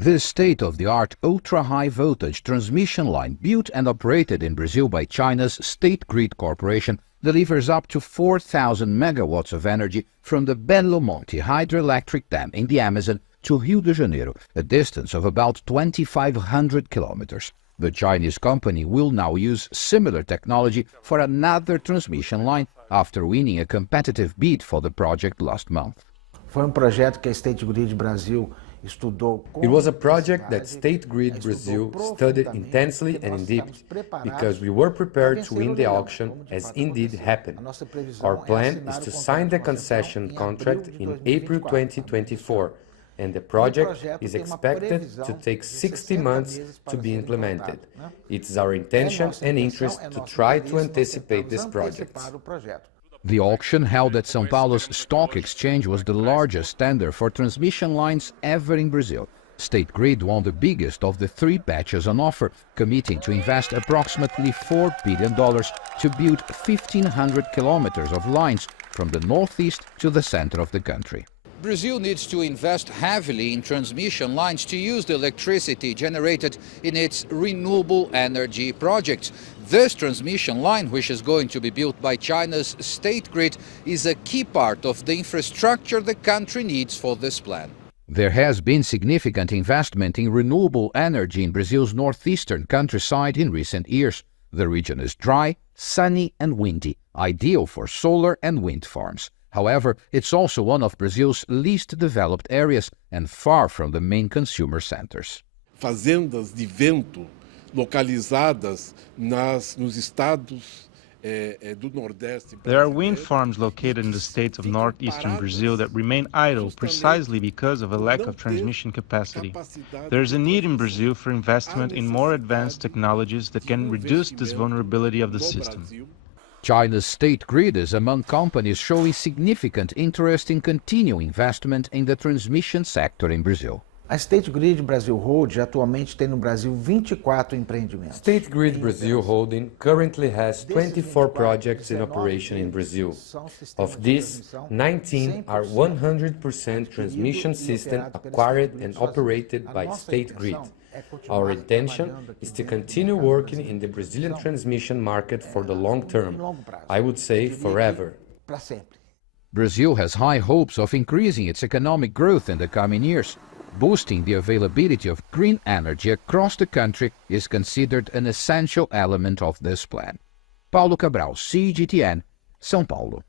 This state-of-the-art ultra-high voltage transmission line, built and operated in Brazil by China's State Grid Corporation, delivers up to 4,000 megawatts of energy from the Belo Monte hydroelectric dam in the Amazon to Rio de Janeiro, a distance of about 2,500 kilometers. The Chinese company will now use similar technology for another transmission line after winning a competitive bid for the project last month. Projeto que a State Grid Brasil estudou. It was a project that State Grid Brazil studied intensely and in depth, because we were prepared to win the auction, as indeed happened. Our plan is to sign the concession contract in April 2024, and the project is expected to take 60 months to be implemented. It is our intention and interest to try to anticipate this project. The auction held at São Paulo's stock exchange was the largest tender for transmission lines ever in Brazil. State Grid won the biggest of the 3 batches on offer, committing to invest approximately $4 billion to build 1,500 kilometers of lines from the northeast to the center of the country. Brazil needs to invest heavily in transmission lines to use the electricity generated in its renewable energy projects. This transmission line, which is going to be built by China's State Grid, is a key part of the infrastructure the country needs for this plan. There has been significant investment in renewable energy in Brazil's northeastern countryside in recent years. The region is dry, sunny and windy, ideal for solar and wind farms. However, it's also one of Brazil's least developed areas and far from the main consumer centers. Fazendas de vento localizadas nos estados do Nordeste. There are wind farms located in the states of northeastern Brazil that remain idle precisely because of a lack of transmission capacity. There is a need in Brazil for investment in more advanced technologies that can reduce this vulnerability of the system. China's State Grid is among companies showing significant interest in continuing investment in the transmission sector in Brazil. A State Grid Brasil Hold atualmente tem no Brasil 24 empreendimentos. State Grid Brazil Holding currently has 24 projects in operation in Brazil. Of these, 19 are 100% transmission system acquired and operated by State Grid. Our intention is to continue working in the Brazilian transmission market for the long term, I would say forever. Brazil has high hopes of increasing its economic growth in the coming years. Boosting the availability of green energy across the country is considered an essential element of this plan. Paulo Cabral, CGTN, São Paulo.